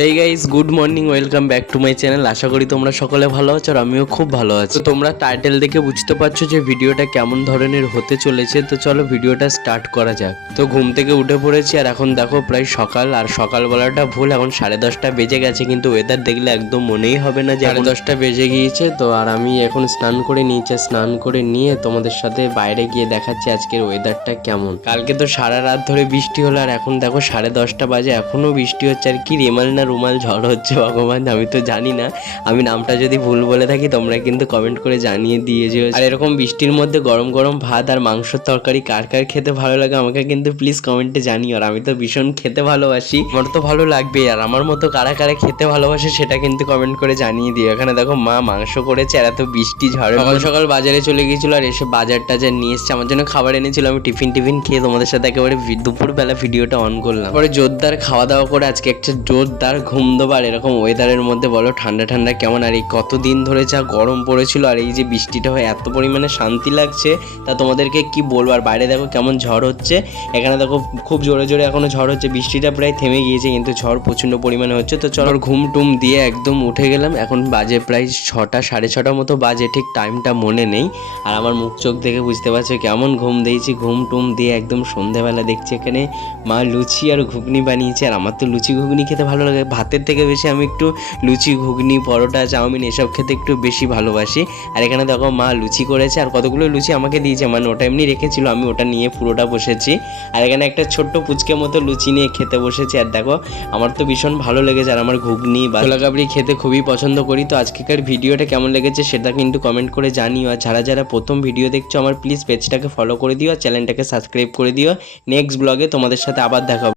Hey guys, good morning, welcome back to my channel. আশা করি তোমরা সকলে ভালো আছো আর আমিও খুব ভালো আছি। তো তোমরা টাইটেল দেখে বুঝতে পারছো যে ভিডিওটা কেমন ধরনের হতে চলেছে। তো চলো ভিডিওটা স্টার্ট করা যাক। তো ঘুম থেকে উঠে পড়েছি আর এখন দেখো প্রায় সকাল, আর সকাল বলাটা ভুল, এখন 10:30 বেজে গেছে, কিন্তু ওয়েদার দেখলে একদম মনেই হবে না যে 10:30 বেজে গিয়েছে। তো আর আমি এখন স্নান করে নিয়েছি, স্নান করে নিয়ে তোমাদের সাথে বাইরে গিয়ে দেখাচ্ছি আজকের ওয়েদারটা কেমন। কালকে তো সারা রাত ধরে বৃষ্টি হলো আর এখন দেখো 10:30 বাজে, এখনো বৃষ্টি হচ্ছে। আর কি রেমাল না রুমাল ঝড় হচ্ছে ভগবান, আমি তো জানি না। আমি নামটা যদি ভুল বলে থাকি তোমরা কিন্তু কমেন্ট করে জানিয়ে দিয়ে যেও। আর এরকম বৃষ্টির মধ্যে গরম গরম ভাত আর মাংসের তরকারি কার কার খেতে ভালো লাগে আমাকে কিন্তু প্লিজ কমেন্টে জানিও। আর আমি তো ভীষণ খেতে ভালোবাসি, আমার তো ভালো লাগবে। আর আমার মতো কারা কারা খেতে ভালোবাসে সেটা কিন্তু কমেন্ট করে জানিয়ে দিও। এখানে দেখো মা মাংস করেছে আর এত বৃষ্টি ঝড়ে সকাল সকাল বাজারে চলে গিয়েছিল আর এসে বাজার টাজার নিয়ে এসছে, আমার জন্য খাবার এনেছিল। আমি টিফিন খেয়ে তোমাদের সাথে একেবারে দুপুরবেলা ভিডিওটা অন করলাম। পরে জোরদার খাওয়া দাওয়া করে আজকে একটা জোরদার ঘুম দেবো। আর এরকম ওয়েদারের মধ্যে বলো ঠান্ডা ঠান্ডা কেমন। আর এই কতদিন ধরে যা গরম পড়েছিল আর এই যে বৃষ্টিটা হয়ে এত পরিমাণে শান্তি লাগছে তা তোমাদেরকে কি বলবো। আর বাইরে দেখো কেমন ঝড় হচ্ছে, এখানে দেখো খুব জোরে জোরে এখনো ঝড় হচ্ছে। বৃষ্টিটা প্রায় থেমে গিয়েছে কিন্তু ঝড় প্রচণ্ড পরিমাণে হচ্ছে। তো চলো ঘুম টুম দিয়ে একদম উঠে গেলাম। এখন বাজে প্রায় 6টা, 6:30 মতো বাজে, ঠিক টাইমটা মনে নেই। আর আমার মুখ চোখ দেখে বুঝতে পারছো কেমন ঘুম দিয়েছি। ঘুম টুম দিয়ে একদম সন্ধ্যাবেলা দেখছি এখানে মা লুচি আর ঘুগনি বানিয়েছে। আর আমার তো লুচি ঘুগনি খেতে ভালো লাগে, ভাতের থেকে বেশি আমি একটু লুচি ঘুগনি পরোটা চাউমিন এসব খেতে একটু বেশি ভালোবাসি। আর এখানে দেখো মা লুচি করেছে আর কতগুলো লুচি আমাকে দিয়েছে, মানে ওটা এমনি রেখেছিল, আমি ওটা নিয়ে পুরোটা বসেছি। আর এখানে একটা ছোট্ট পুচকে মতো লুচি নিয়ে খেতে বসেছি। আর দেখো আমার তো ভীষণ ভালো লেগেছে, আর আমার ঘুগনি বা ছোলা কাবড়ি খেতে খুবই পছন্দ করি। তো আজকেকার ভিডিওটা কেমন লেগেছে সেটা কিন্তু কমেন্ট করে জানিও। আর যারা যারা প্রথম ভিডিও দেখছো আমার প্লিজ পেজটাকে ফলো করে দিও আর চ্যানেলটাকে সাবস্ক্রাইব করে দিও। নেক্সট ব্লগে তোমাদের সাথে আবার দেখা হবে।